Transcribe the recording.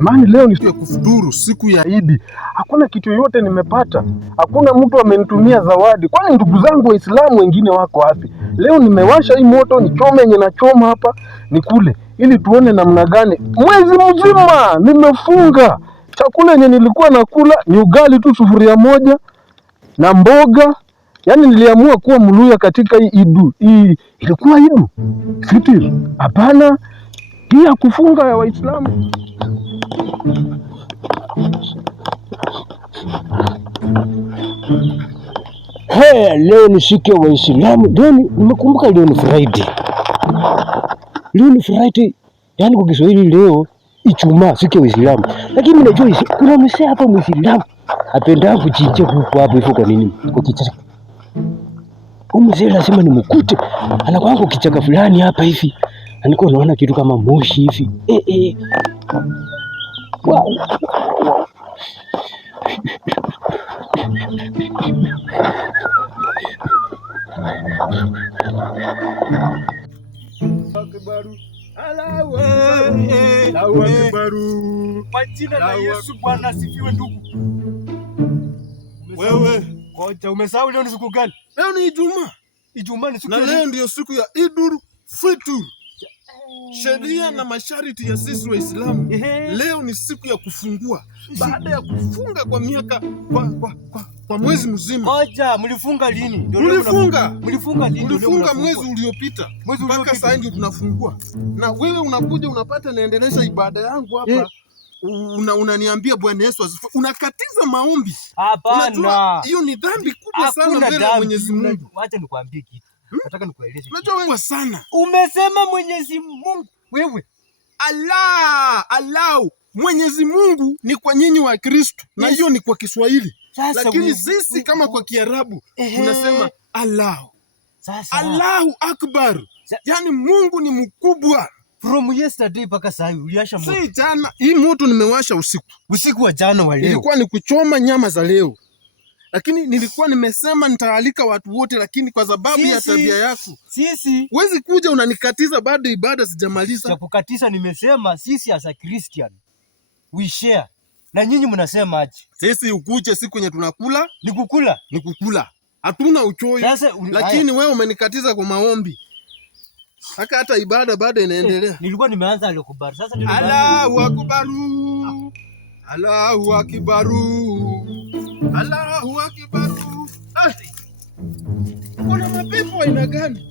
Jamani, leo ni siku ya kufuturu, siku ya Idi. Hakuna kitu yoyote nimepata. Hakuna mtu amenitumia zawadi. Kwani ndugu zangu Waislamu wengine wako wapi? Leo nimewasha hii moto, nichome yenye nachoma hapa, nikule. Ili tuone namna gani. Mwezi mzima nimefunga. Chakula yenye nilikuwa nakula ni ugali tu sufuria moja na mboga. Yaani niliamua kuwa Mluya katika hii Idu. Hii ilikuwa Idu. Fitr. Hapana. Hii ya kufunga ya Waislamu. Haya, leo ni siku ya Waislamu. Leo nimekumbuka leo ni Friday. Leo ni Friday. Yaani kwa Kiswahili leo Ijumaa, siku ya Waislamu. Lakini unajua kuna msee hapa Muislamu apenda kuchinja huko hapo hivyo kwa nini? Kwa kichaka. Huyu mzee lazima nimkute. Anakuwa kwa kichaka fulani hapa hivi. Niko naona kitu kama moshi hivi. Wow. Akbaru. Allahu Akbaru. Kwa jina la Yesu Bwana asifiwe ndugu. Wewe ngoja, umesahau leo ni siku gani? Leo ni Ijumaa. Ijumaa ni siku na leo ndio siku ya Idul Fitr. Sheria na masharti ya sisi Waislamu. Leo ni siku ya kufungua baada ya kufunga kwa miaka kwa mwezi mzima. Ngoja, mlifunga lini? Mlifunga mwezi uliopita. Mpaka sasa ndio tunafungua. Na wewe unakuja unapata naendeleza ibada yangu hapa. Unaniambia Bwana Yesu asifiwe. Unakatiza maombi. Hapana. Hiyo ni dhambi kubwa sana mbele ya Mwenyezi Mungu. Acha nikwambie kitu. Nataka nikueleze. Unajua wewe sana. Umesema Mwenyezi Mungu. Wewe. Allah. Mwenyezi Mungu ni kwa nyinyi wa Kristo. Na hiyo ni kwa Kiswahili. Lakini sisi kama kwa Kiarabu tunasema Allah. Allahu Akbar. Yaani Mungu ni mkubwa. From yesterday mpaka sasa uliasha moto. Si jana. Hii moto nimewasha usiku wa jana wa leo. Ilikuwa ni kuchoma nyama za leo. Lakini nilikuwa nimesema nitaalika watu wote, lakini kwa sababu ya tabia yako huwezi kuja unanikatiza bado ibada sijamaliza. Cha kukatiza nimesema sisi as a Christian we share. Na nyinyi mnasema aje? Sisi ukuje siku yenye tunakula ni kukula. Hatuna uchoyo. Lakini wewe umenikatiza kwa maombi. Hata ibada bado inaendelea. Nilikuwa nimeanza alikubar. Sasa ndio Allahu Akbaru. Allahu Akbaru. Allahu Akbaru. Kuna mapepo aina gani?